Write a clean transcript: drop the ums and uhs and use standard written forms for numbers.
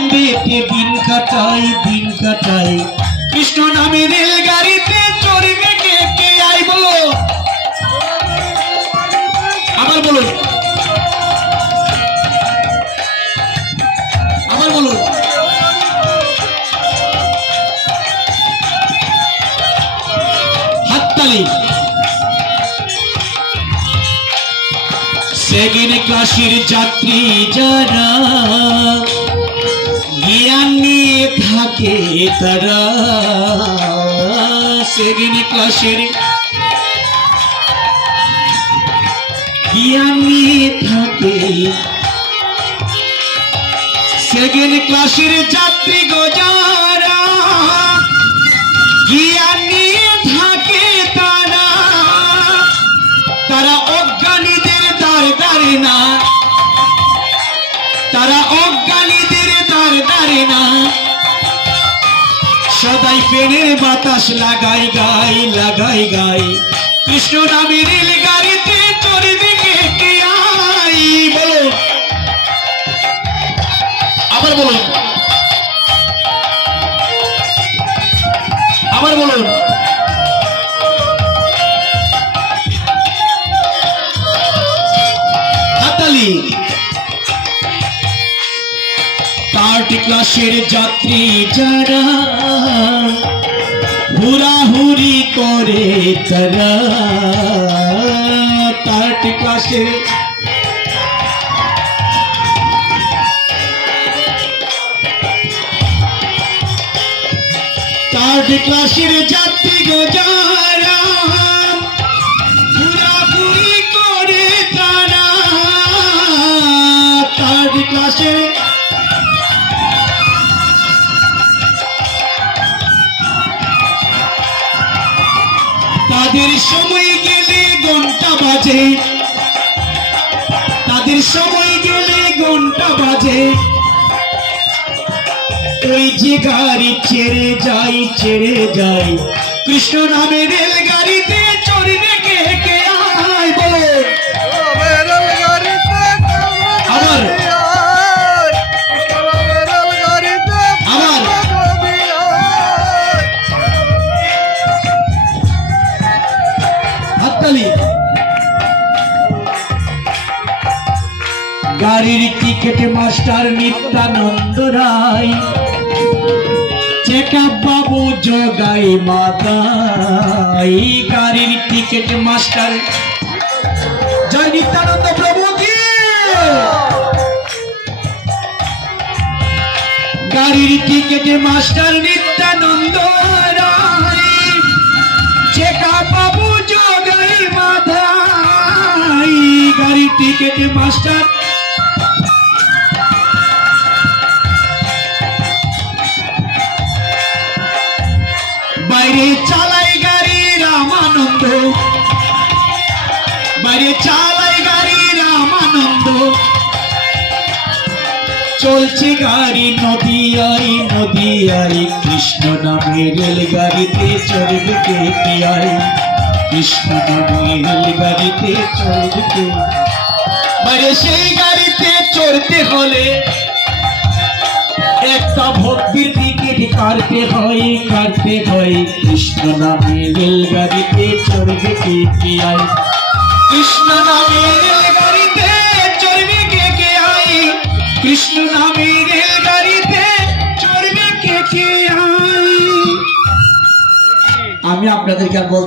আনন্দেতে দিন কাটাই কৃষ্ণ নামে রেলগাড়িতে চড়বে কে কে আই বলো আবার বলুন হাততালি সেকেন্ড ক্লাসের যাত্রী যারা জ্ঞান নিয়ে থাকে তারা সেকেন্ড ক্লাসের জ্ঞান নিয়ে থাকে সেকেন্ড ক্লাসের যাত্রী গো যারা জ্ঞান নিয়ে থাকে তারা অজ্ঞানীদের দ্বারে না তারা অজ্ঞানীদের দ্বারে না সদাই ফেনের বাতাস লাগাই গাই কৃষ্ণ নামে রেলগাড়িতে চড়বে কে কে আই বলো আবার বলুন হাততালি থার্ড ক্লাসের যাত্রী যারা হুড়াহুড়ি করে তারা থার্ড ক্লাসের যাত্রী গো যারা হুড়াহুড়ি করে তারা থার্ড ক্লাসের তাদের সময় গেলে ঘন্টা বাজে ওই যে গাড়ি ছেড়ে যাই কৃষ্ণ নামে রেলগাড়িতে চড়বে কে কে আয় বল আবার হাততালি গাড়ির টিকেট মাস্টার নিত্যানন্দ রায় চেকআপ বাবু জগাই মাতাই গাড়ির টিকেট মাস্টার জয় নিত্যানন্দ প্রভু কি গাড়ির টিকেট মাস্টার নিত্যানন্দ রায় চেকআপ বাবু জগাই মাতাই গাড়ির টিকেট মাস্টার বাইরে চালাই গাড়ি রামানন্দ চলছে গাড়ি নদী আই কৃষ্ণ নামে রেলগাড়িতে চড়বে কে কে আই কৃষ্ণ নামে রেলগাড়িতে চড়বে কে বাইরে সেই গাড়িতে চড়তে হলে একটা ভক্তির টিকিট কাটতে হয় কৃষ্ণ নামে রেলগাড়িতে চড়বে কে কে আই কৃষ্ণ নামে রেলগাড়িতে চড়বে কে কে আই কৃষ্ণ নামে রেলগাড়িতে চড়বে কে কে আই আমি আপনাদেরকে বলতে